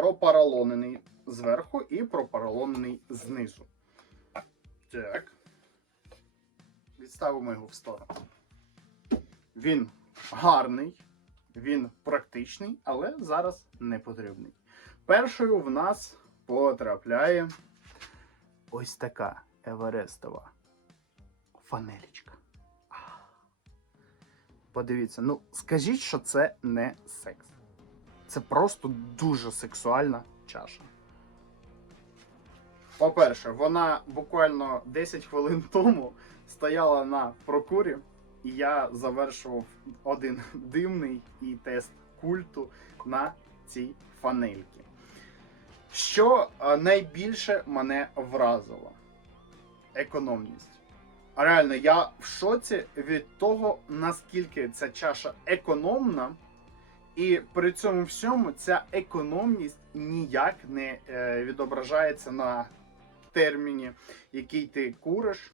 пропаралонений зверху і пропаралонений знизу. Так. Відставимо його в сторону. Він гарний, він практичний, але зараз не потрібний. Першою в нас потрапляє ось така еверестова фанелічка. Подивіться, ну скажіть, що це не секс. Це просто дуже сексуальна чаша. По-перше, вона буквально 10 хвилин тому стояла на прокурі, і я завершував один дивний і тест культу на цій фанельці. Що е, найбільше мене вразило? Економність. Реально, я в шоці від того, наскільки ця чаша економна, і при цьому всьому ця економність ніяк не е, відображається на терміні, який ти куриш.